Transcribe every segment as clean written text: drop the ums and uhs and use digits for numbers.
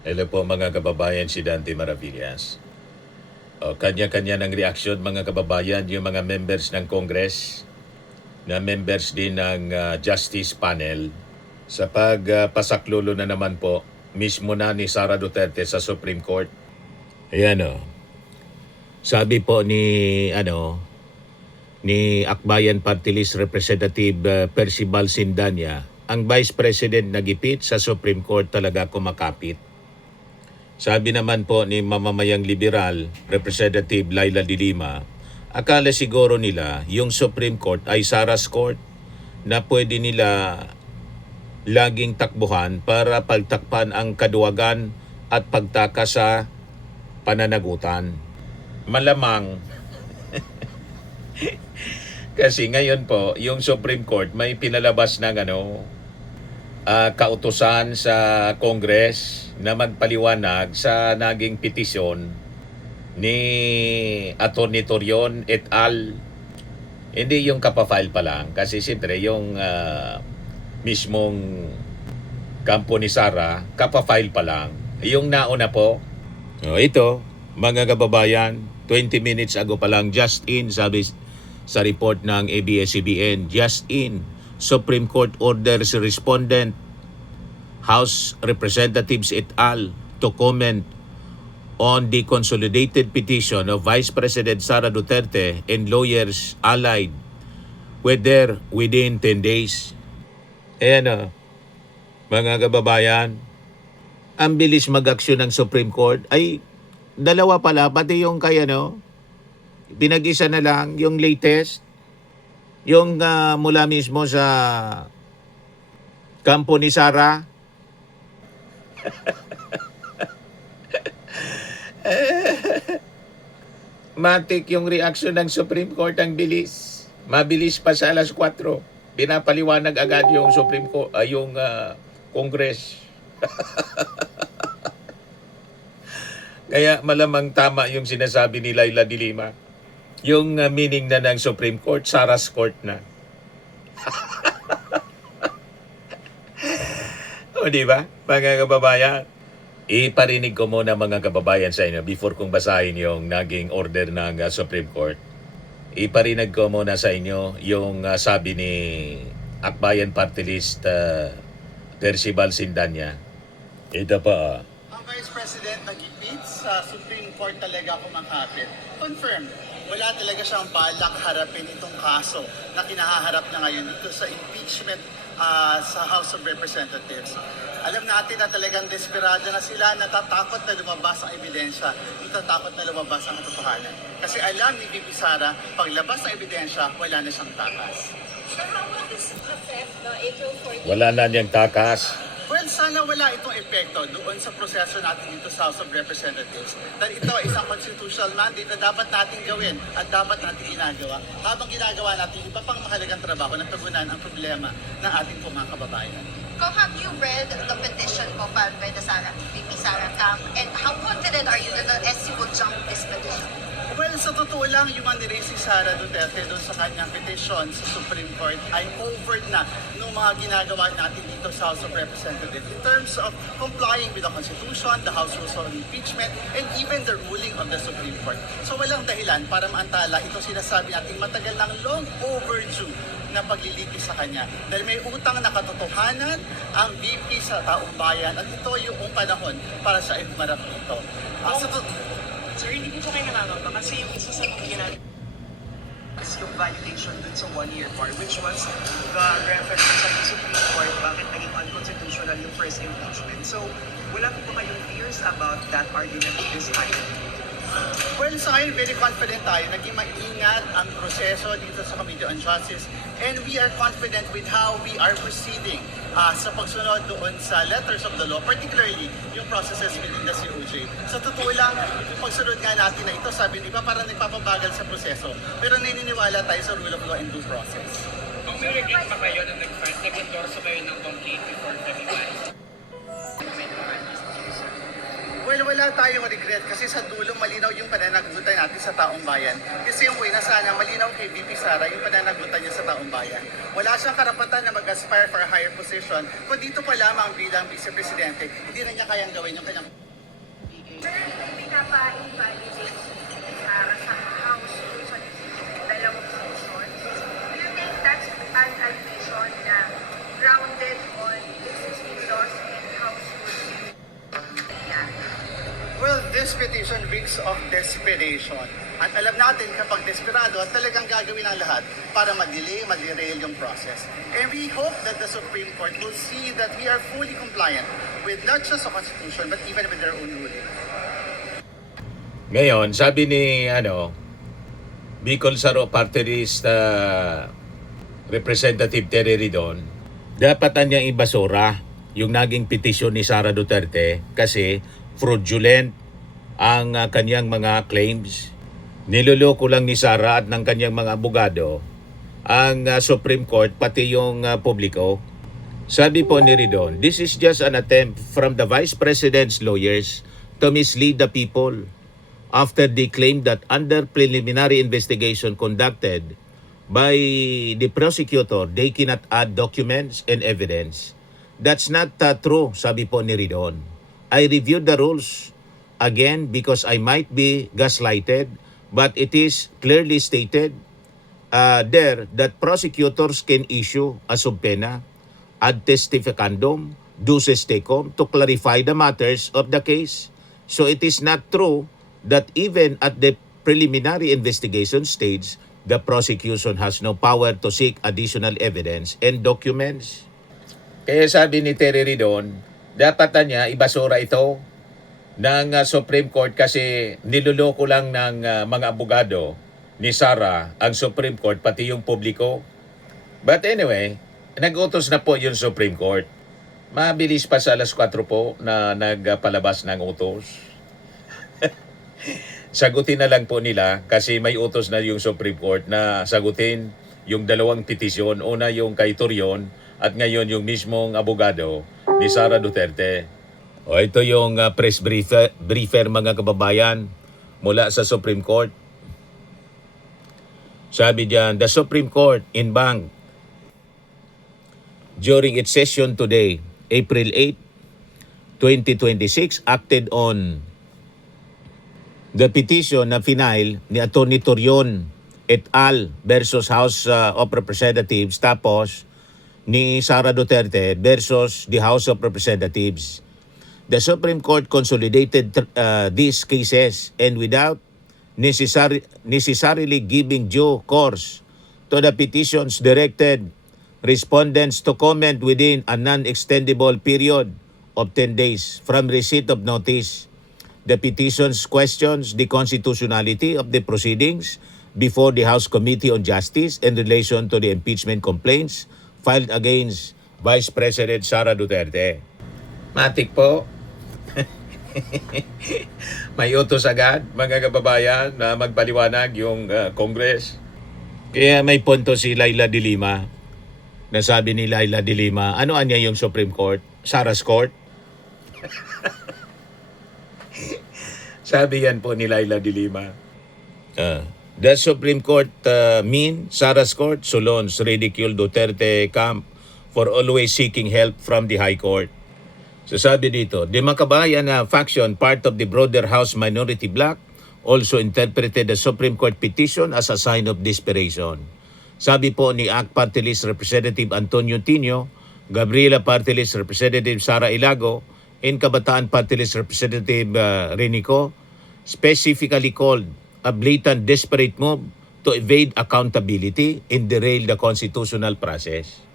Hello po mga kababayan, si Dante Maravillas. Kanya-kanya ng reaksyon mga kababayan, yung mga members ng Congress, na members din ng Justice Panel, sa pagpasaklulo na naman po mismo na ni Sara Duterte sa Supreme Court. Ayan o. Sabi po ni Akbayan Party List Representative Percival Sindanya, ang Vice President nagipit sa Supreme Court talaga kumakapit. Sabi naman po ni mamamayang liberal, Representative Laila de Lima, akala siguro nila yung Supreme Court ay Sarah's Court na pwede nila laging takbuhan para pagtakpan ang kaduwagan at pagtakas sa pananagutan. Malamang kasi ngayon po, yung Supreme Court may pinalabas ng kautusan sa Congress na magpaliwanag sa naging petisyon ni Atty. Torion et al. Hindi yung kapafile pa lang kasi siyempre yung mismong kampo ni Sara, kapafile pa lang. Yung nauna po, ito, mga kababayan, 20 minutes ago pa lang, just in, sabi sa report ng ABS-CBN, just in, Supreme Court orders respondent, House Representatives et al. To comment on the consolidated petition of Vice President Sara Duterte and lawyers allied whether within 10 days. Ayan mga kababayan, ang bilis mag-aksyon ng Supreme Court ay dalawa pala, pati yung kaya pinag-isa na lang, yung latest, yung mula mismo sa kampo ni Sara. Matik yung reaction ng Supreme Court, ang bilis. Mabilis pa sa alas 4. Pinapaliwanag agad yung Supreme Court, yung Congress. Kaya malamang tama yung sinasabi ni Laila de Lima. Yung meaning na ng Supreme Court, Sarah's Court na. O diba, mga kababayan? Iparinig ko muna mga kababayan sa inyo before kong basahin yung naging order ng Supreme Court. Iparinig ko muna sa inyo yung sabi ni Akbayan Party List Percival Sindanya. Ito pa. Ang Vice President nag-impeach sa Supreme Court talaga kumakapit. Confirm, wala talaga siyang balak harapin itong kaso na kinahaharap na ngayon dito sa impeachment sa House of Representatives. Alam natin na talagang desperado na sila, natatakot na lumabas ang ebidensya, natatakot na lumabas ang katotohanan. Kasi alam ni VP Sara, paglabas ng ebidensya, wala na siyang takas. So how will this affect the April 14th? Wala na niyang takas. Well, sana wala itong epekto doon sa proseso natin dito sa House of Representatives. Dahil ito ay isang constitutional mandate na dapat natin gawin at dapat natin ginagawa. Habang ginagawa natin iba pang mahalagang trabaho na tugunan ang problema ng ating mga kababayan. Have you read the petition po filed by the VP Sara Camp, and how confident are you that the SC will jump this petition? Well, sa totoo lang, yung maniresi si Sara Duterte doon sa kanyang petition sa Supreme Court ay covered na ng mga ginagawa natin dito sa House of Representatives in terms of complying with the Constitution, the House Rules on Impeachment, and even the ruling of the Supreme Court. So walang dahilan para maantala ito sinasabi natin matagal ng long overdue na paglilitis sa kanya. Dahil may utang na katotohanan ang VP sa taong bayan at ito yung panahon para sa humarap dito. Sir, hindi po kayo nangangamba kasi yung isa sa mga ginagawa is yung validation dun sa one-year bar, which was the reference sa Supreme Court bakit naging unconstitutional yung first impeachment. So, wala po ba kayong fears about that argument this time? Well, sa ngayon, very confident tayo. Naging maingat ang proseso dito sa Committee on Justice, and we are confident with how we are proceeding sa pagsunod doon sa letters of the law, particularly yung processes within the COJ. Sa totoo lang, yung pagsunod nga natin na ito, sabi di ba parang nagpapabagal sa proseso, pero naniniwala tayo sa rule of law and due process. Kung may regret pa kayo na nag-endorso kayo ng complaint before February? Well, wala tayong regret kasi sa dulo malinaw yung pananagutan natin sa taong bayan. Kasi yung way na sana malinaw kay VP Sara yung pananagutan niya sa taong bayan. Wala siyang karapatan na mag-aspire for a higher position kung dito pa lamang bilang Vice Presidente, hindi na niya kayang gawin yung kanyang Sir, kung pinapa-invalidate si Sara sa House kung sa dalawang motion, do you think that's an admission na grounded on existing laws and House rules? Yeah. Well, this petition reeks of desperation. At alam natin kapag desperado, talagang gagawin ang lahat para mag-delay, mag-derail yung process. And we hope that the Supreme Court will see that we are fully compliant with not just the Constitution, but even with their own ruling. Ngayon, sabi ni Bicol Saro Party List Representative Terry Ridon, dapat niyang ibasura yung naging petisyon ni Sara Duterte kasi fraudulent ang kanyang mga claims. Niloloko lang ni Sara at ng kanyang mga abogado ang Supreme Court pati yung publiko. Sabi po ni Ridon, this is just an attempt from the Vice President's lawyers to mislead the people after they claimed that under preliminary investigation conducted by the prosecutor, they cannot add documents and evidence. That's not true, sabi po ni Ridon. I reviewed the rules again because I might be gaslighted, but it is clearly stated there that prosecutors can issue a subpoena ad testificandum, duces tecum, to clarify the matters of the case. So it is not true that even at the preliminary investigation stage, the prosecution has no power to seek additional evidence and documents. Kaya sabi ni Terry Ridon, dapat na niya ibasura ito ng Supreme Court kasi niloloko lang ng mga abogado ni Sara ang Supreme Court pati yung publiko. But anyway, nag-utos na po yung Supreme Court. Mabilis pa sa alas 4 po na nagpalabas ng utos. Sagutin na lang po nila kasi may utos na yung Supreme Court na sagutin yung dalawang petisyon. Una yung kay Torion at ngayon yung mismong abogado ni Sara Duterte. O ito yung press briefer mga kababayan mula sa Supreme Court. Sabi diyan, the Supreme Court in Bank during its session today, April 8, 2026, acted on the petition na final ni Atty. Torion et al. Versus House of Representatives tapos ni Sara Duterte versus the House of Representatives. The Supreme Court consolidated these cases and without necessarily giving due course to the petitions directed respondents to comment within a non-extendable period of 10 days from receipt of notice. The petitions questions the constitutionality of the proceedings before the House Committee on Justice in relation to the impeachment complaints filed against Vice President Sara Duterte. Matik po. May utos agad, mga kababayan, na magpaliwanag yung Congress. Kaya may punto si Laila de Lima. Nasabi ni Laila de Lima, ano anya yung Supreme Court? Sara's Court? Sabi yan po ni Laila de Lima. The Supreme Court mean Sara's Court Solons ridicule Duterte camp for always seeking help from the High Court. So sabi dito, the Makabayan faction, part of the broader House minority bloc, also interpreted the Supreme Court petition as a sign of desperation. Sabi po ni ACT Party List Representative Antonio Tino, Gabriela Party List Representative Sara Ilago, and Kabataan Party List Representative Renico, specifically called a blatant desperate move to evade accountability and derail the constitutional process.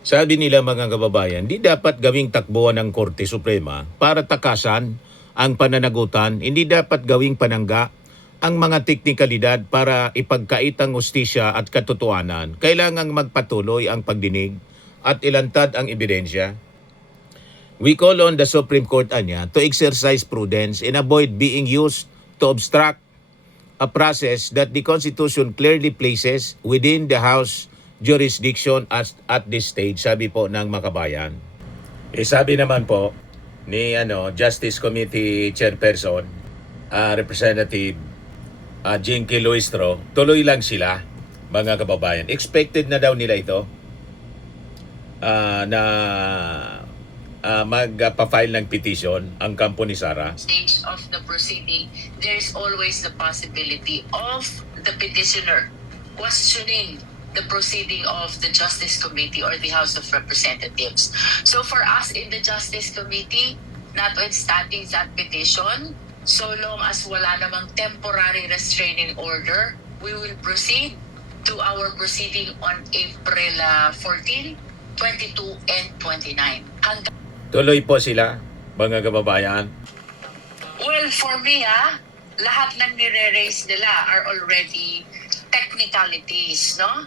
Sabi nila mga kababayan, di dapat gawing takbuhan ng Korte Suprema para takasan ang pananagutan, hindi dapat gawing panangga ang mga teknikalidad para ipagkait ang hustisya at katotohanan. Kailangang magpatuloy ang pagdinig at ilantad ang ebidensya. We call on the Supreme Court anya to exercise prudence and avoid being used to obstruct a process that the Constitution clearly places within the House jurisdiction at this stage, sabi po ng Makabayan. Sabi naman po ni Justice Committee Chairperson, Representative Jinky Luistro, tuloy lang sila, mga kababayan. Expected na daw nila ito na magpa-file ng petition ang kampo ni Sara. Stage of the proceeding, there is always the possibility of the petitioner questioning the proceeding of the Justice Committee or the House of Representatives. So for us in the Justice Committee, notwithstanding that petition, so long as wala namang temporary restraining order, we will proceed to our proceeding on April 14, 22, and 29. Hanggang Tuloy po sila, mga kababayan. Well, for me, lahat ng nire-raise nila are already technicalities, no?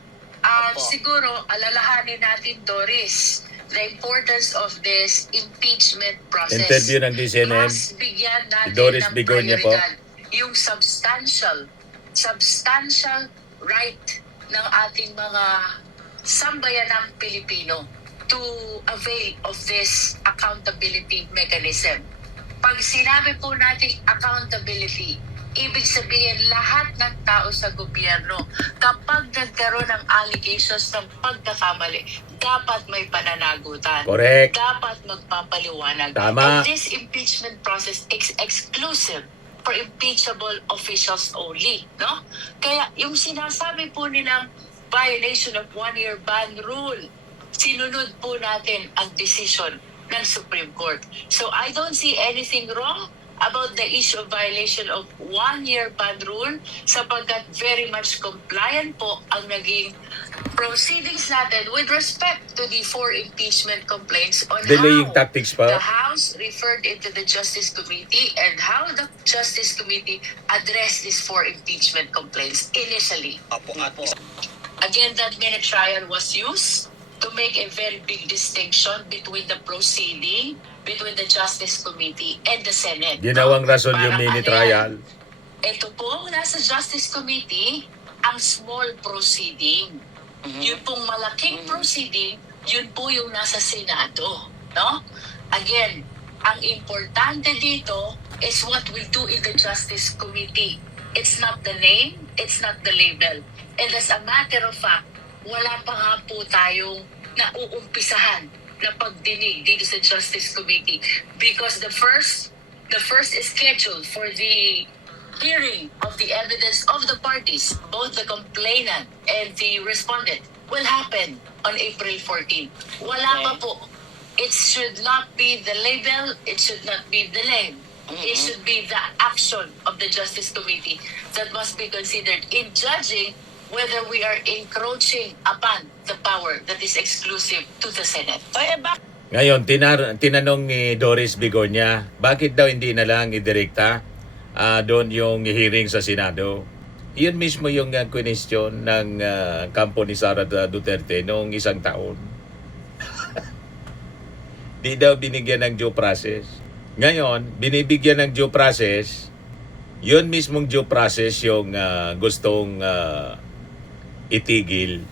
Siguro, alalahanin natin, Doris, the importance of this impeachment process. Interview ng DCNM, Mas bigyan natin Doris ng Bigonya po. prioridad yung substantial right ng ating mga sambayanang Pilipino to avail of this accountability mechanism. Pag sinabi po natin accountability, ibig sabihin lahat ng tao sa gobyerno, kapag nagkaroon ng allegations ng pagkakamali, dapat may pananagutan. Correct. Dapat magpapaliwanag. Tama. And this impeachment process is exclusive for impeachable officials only, no? Kaya yung sinasabi po nilang violation of one-year ban rule, sinunod po natin ang decision ng Supreme Court. So I don't see anything wrong about the issue of violation of one-year ban rule sapagkat very much compliant po ang naging proceedings natin with respect to the 4 impeachment complaints on Delaying how tactics pa. the House referred it to the Justice Committee and how the Justice Committee addressed these 4 impeachment complaints initially. Again, that minute trial was used to make a very big distinction between the proceeding, between the Justice Committee and the Senate. Ginawang rason yung Parang mini ano trial. yan? Ito po, nasa Justice Committee, ang small proceeding. Yun pong malaking proceeding, yun po yung nasa Senado. No? Again, ang importante dito is what we do in the Justice Committee. It's not the name, it's not the label. And as a matter of fact, wala pa nga po tayong nauumpisahan na pagdinig dito sa Justice Committee because the first is scheduled for the hearing of the evidence of the parties, both the complainant and the respondent, will happen on April 14. Wala pa po. It should not be the label, it should not be the name. It should be the action of the Justice Committee that must be considered in judging whether we are encroaching upon the power that is exclusive to the Senate. Ngayon, tinanong ni Doris Bigonya, bakit daw hindi na lang idirekta doon yung hearing sa Senado? Yun mismo yung question ng kampo ni Sara Duterte noong isang taon. Di daw binigyan ng due process. Ngayon, binibigyan ng due process, yun mismong due process yung gustong itigil.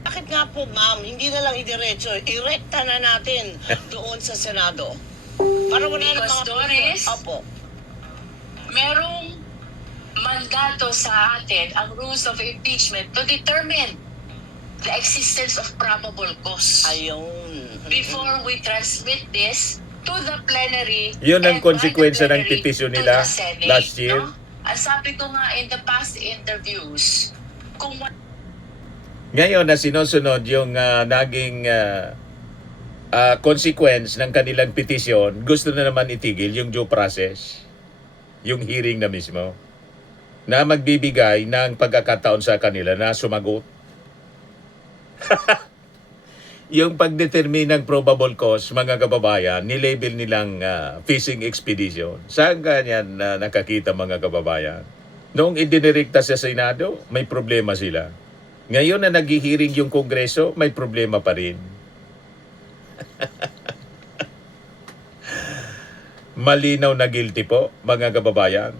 Bakit nga po, ma'am, hindi na lang idiretso, irekta na natin doon sa Senado. Para wala na Because, mga... Doris, Opo. merong mandato sa atin ang rules of impeachment to determine the existence of probable cause Ayun. before we transmit this to the plenary. Yun ang and by the konsekwensya ng plenary petisyon to nila the Senate, last year. No? Ang sabi ko nga in the past interviews, kung Ngayon na sinusunod yung naging consequence ng kanilang petisyon, gusto na naman itigil yung due process, yung hearing na mismo, na magbibigay ng pagkakataon sa kanila na sumagot. Yung pagdetermine ng probable cause, mga kababayan, nilabel nilang fishing expedition. Saan ganyan nakakita, mga kababayan? Noong idinirekta sa Senado, may problema sila. Ngayon na nag-hearing yung Kongreso, may problema pa rin. Malinaw na guilty po, mga kababayan.